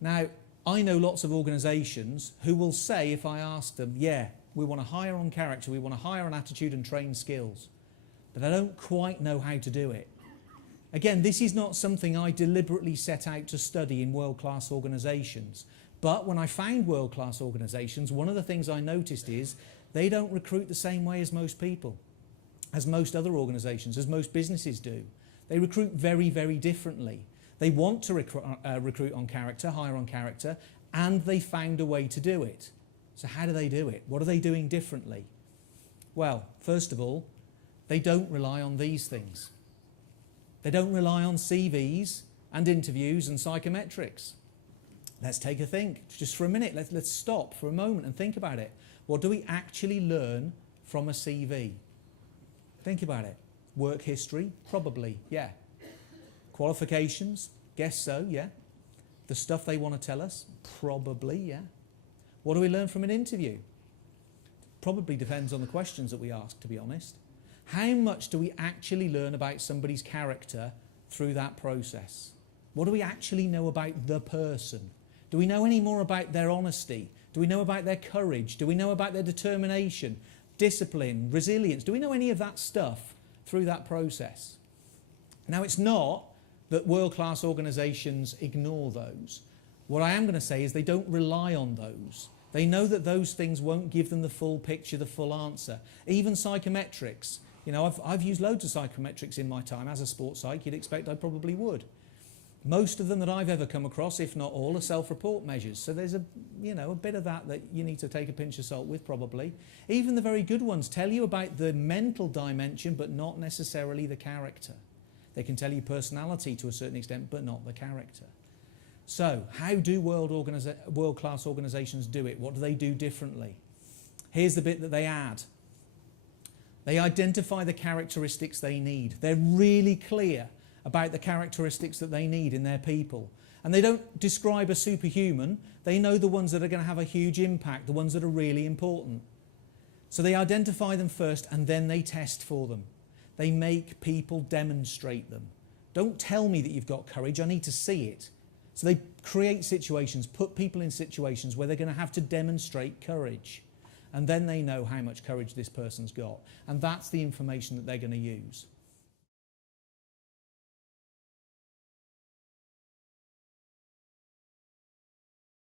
Now, I know lots of organisations who will say, if I ask them, yeah, we want to hire on character, we want to hire on attitude and train skills, but I don't quite know how to do it. Again, this is not something I deliberately set out to study in world-class organisations. But when I found world-class organisations, one of the things I noticed is they don't recruit the same way as most people, as most other organisations, as most businesses do. They recruit very, very differently. They want to recruit on character, hire on character, and they found a way to do it. So how do they do it? What are they doing differently? Well, first of all, they don't rely on these things. They don't rely on CVs and interviews and psychometrics. Let's take a think, just for a minute. Let's stop for a moment and think about it. What do we actually learn from a CV? Think about it. Work history? Probably, yeah. Qualifications? Guess so, yeah. The stuff they want to tell us? Probably, yeah. What do we learn from an interview? Probably depends on the questions that we ask, to be honest. How much do we actually learn about somebody's character through that process? What do we actually know about the person? Do we know any more about their honesty? Do we know about their courage? Do we know about their determination, discipline, resilience? Do we know any of that stuff through that process? Now, it's not that world-class organisations ignore those. What I am going to say is they don't rely on those. They know that those things won't give them the full picture, the full answer. Even psychometrics. You know, I've used loads of psychometrics in my time. As a sports psych, you'd expect I probably would. Most of them that I've ever come across, if not all, are self-report measures. So there's a bit of that you need to take a pinch of salt with, probably. Even the very good ones tell you about the mental dimension, but not necessarily the character. They can tell you personality to a certain extent, but not the character. So how do world-class organisations do it? What do they do differently? Here's the bit that they add. They identify the characteristics they need. They're really clear about the characteristics that they need in their people. And they don't describe a superhuman. They know the ones that are going to have a huge impact, the ones that are really important. So they identify them first and then they test for them. They make people demonstrate them. Don't tell me that you've got courage, I need to see it. So they create situations, put people in situations where they're going to have to demonstrate courage. And then they know how much courage this person's got. And that's the information that they're going to use.